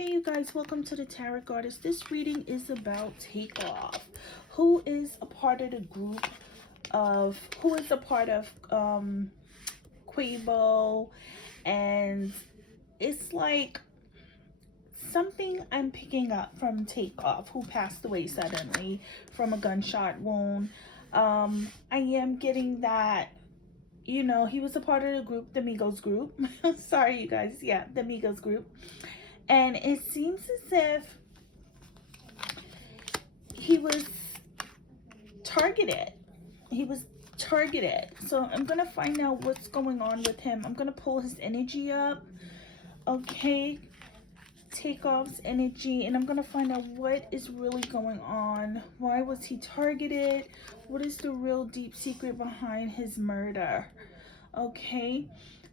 Hey you guys, welcome to the Tarot Goddess. This reading is about Takeoff, who is a part of the group of, Quavo, and it's like something I'm picking up from Takeoff, who passed away suddenly from a gunshot wound. I am getting that, he was a part of the group, the Migos group. Sorry, you guys. Yeah, the Migos group. And it seems as if he was targeted. He was targeted. So I'm going to find out what's going on with him. I'm going to pull his energy up. Okay. Takeoff's energy. And I'm going to find out what is really going on. Why was he targeted? What is the real deep secret behind his murder? Okay.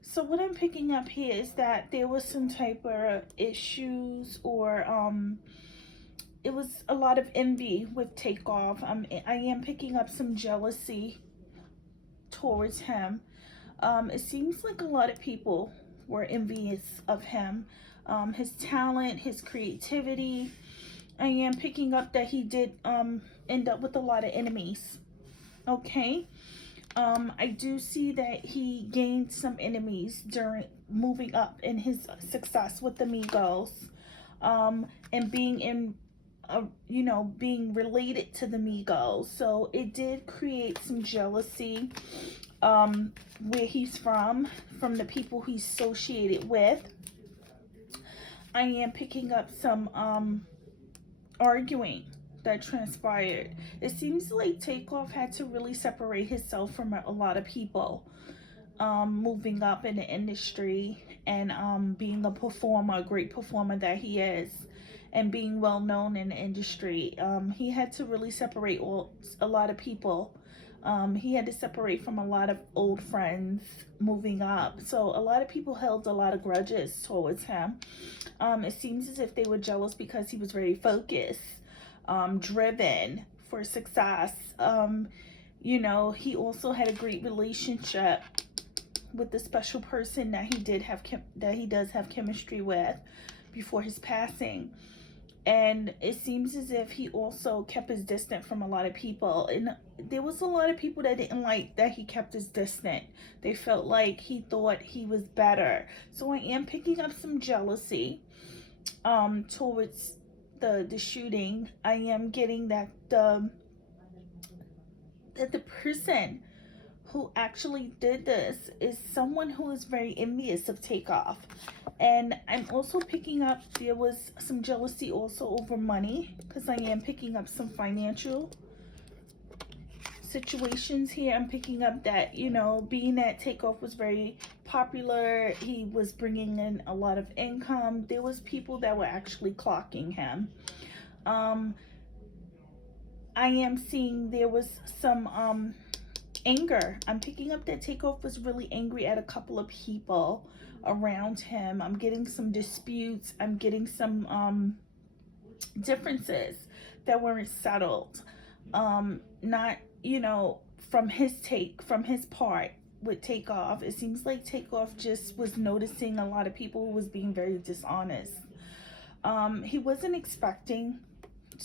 So what I'm picking up here is that there was some type of issues, or it was a lot of envy with Takeoff. I am picking up some jealousy towards him. It seems like a lot of people were envious of him, his talent, his creativity. I am picking up that he did end up with a lot of enemies. Okay. I do see that he gained some enemies during moving up in his success with the Migos, and being in, being related to the Migos. So it did create some jealousy, where he's from the people he's associated with. I am picking up some arguing that transpired. It seems like Takeoff had to really separate himself from a lot of people, moving up in the industry, and being a performer, a great performer that he is, and being well known in the industry. He had to really separate a lot of people. He had to separate from a lot of old friends moving up. So a lot of people held a lot of grudges towards him. It seems as if they were jealous because he was very focused, driven for success. He also had a great relationship with the special person that he does have chemistry with before his passing. And it seems as if he also kept his distance from a lot of people. And there was a lot of people that didn't like that he kept his distance. They felt like he thought he was better. So I am picking up some jealousy towards the shooting. I am getting that the person who actually did this is someone who is very envious of Takeoff. And I'm also picking up there was some jealousy also over money, because I am picking up some financial situations here. I'm picking up that, being that Takeoff was very popular, he was bringing in a lot of income, there was people that were actually clocking him. I am seeing there was some anger. I'm picking up that Takeoff was really angry at a couple of people around him. I'm getting some disputes. I'm getting some differences that weren't settled. Not, from his part with Takeoff. It seems like Takeoff just was noticing a lot of people who was being very dishonest. He wasn't expecting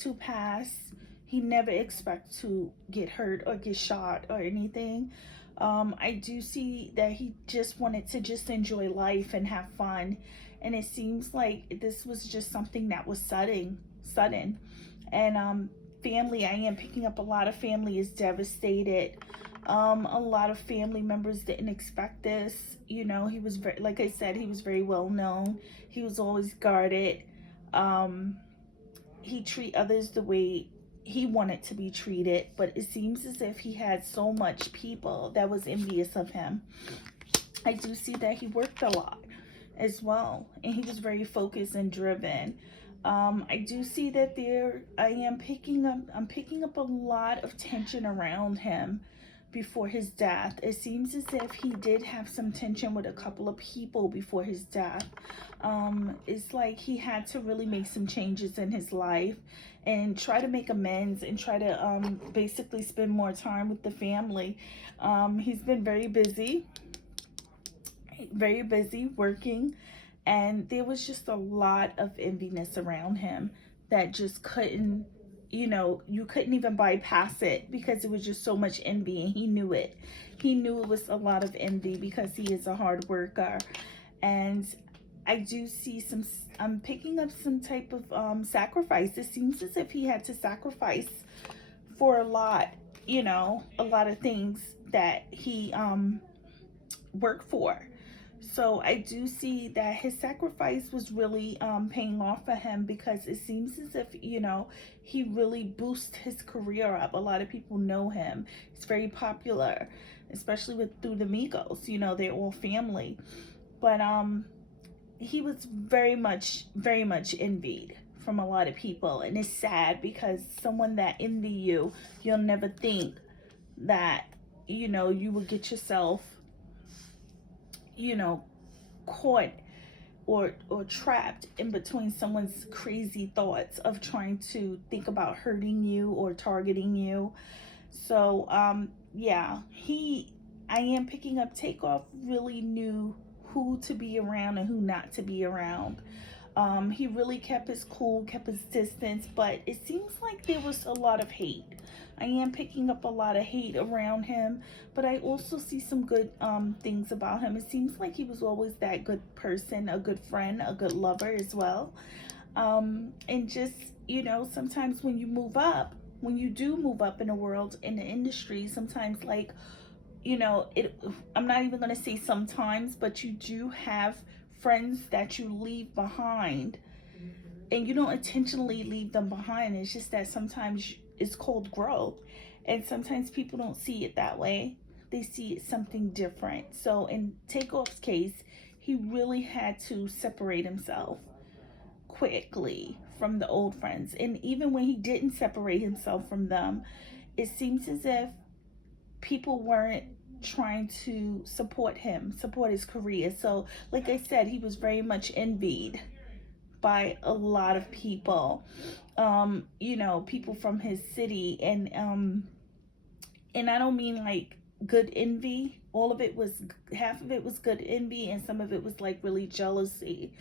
to pass. He never expects to get hurt or get shot or anything. I do see that he just wanted to just enjoy life and have fun. And it seems like this was just something that was sudden. And family, I am picking up a lot of family is devastated. A lot of family members didn't expect this. He was very, like I said, he was very well known. He was always guarded. He treat others the way he wanted to be treated, but it seems as if he had so much people that was envious of him. I do see that he worked a lot as well, and he was very focused and driven. I do see that I'm picking up a lot of tension around him before his death. It seems as if he did have some tension with a couple of people before his death. It's like he had to really make some changes in his life and try to make amends and try to basically spend more time with the family. He's been very busy working And there was just a lot of enviness around him that just couldn't, you couldn't even bypass it because it was just so much envy, and he knew it. He knew it was a lot of envy because he is a hard worker. And I do see some, I'm picking up some type of sacrifice. It seems as if he had to sacrifice for a lot, a lot of things that he worked for. So I do see that his sacrifice was really paying off for him, because it seems as if, he really boosted his career up. A lot of people know him. He's very popular, especially with through the Migos. They're all family. But he was very much envied from a lot of people. And it's sad, because someone that envy you, you'll never think that, you would get yourself, caught or trapped in between someone's crazy thoughts of trying to think about hurting you or targeting you. So yeah, I am picking up TakeOff really knew who to be around and who not to be around. He really kept his cool, kept his distance, but it seems like there was a lot of hate. I am picking up a lot of hate around him, but I also see some good things about him. It seems like he was always that good person, a good friend, a good lover as well. And just, sometimes when you move up, when you do move up in the world, in the industry, sometimes like, I'm not even going to say sometimes, but you do have friends that you leave behind, and you don't intentionally leave them behind. It's just that sometimes it's called growth, and sometimes people don't see it that way. They see it something different. So in TakeOff's case, he really had to separate himself quickly from the old friends. And even when he didn't separate himself from them, it seems as if people weren't trying to support him, support his career. So like I said, he was very much envied by a lot of people, people from his city. And I don't mean like good envy. Half of it was good envy, and some of it was like really jealousy.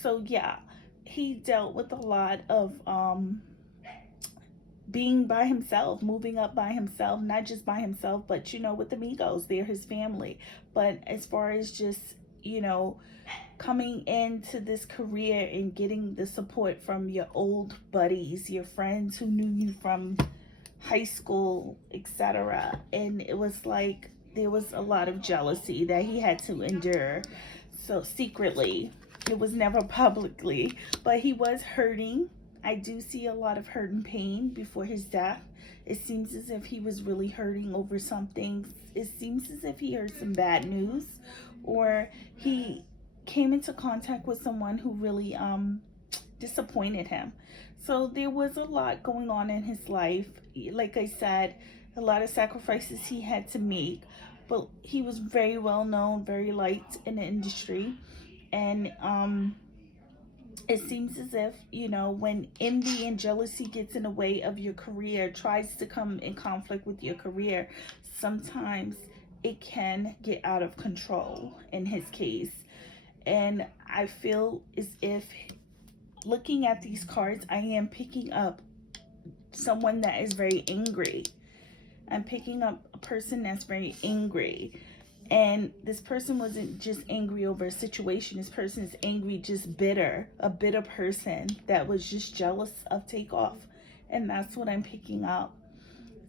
So yeah, he dealt with a lot of being by himself, moving up by himself, not just by himself, but with the Migos, they're his family. But as far as just, coming into this career and getting the support from your old buddies, your friends who knew you from high school, etc. And it was like there was a lot of jealousy that he had to endure. So secretly, it was never publicly, but he was hurting. I do see a lot of hurt and pain before his death. It seems as if he was really hurting over something. It seems as if he heard some bad news, or he came into contact with someone who really disappointed him. So there was a lot going on in his life. Like I said, a lot of sacrifices he had to make, but he was very well known, very liked in the industry. And it seems as if, when envy and jealousy gets in the way of your career, tries to come in conflict with your career, sometimes it can get out of control in his case. And I feel as if, looking at these cards, I am picking up someone that is very angry. I'm picking up a person that's very angry. And this person wasn't just angry over a situation. This person is angry, just bitter. A bitter person that was just jealous of TakeOff. And that's what I'm picking up.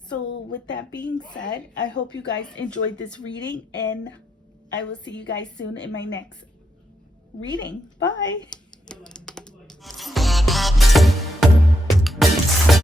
So with that being said, I hope you guys enjoyed this reading. And I will see you guys soon in my next reading. Bye.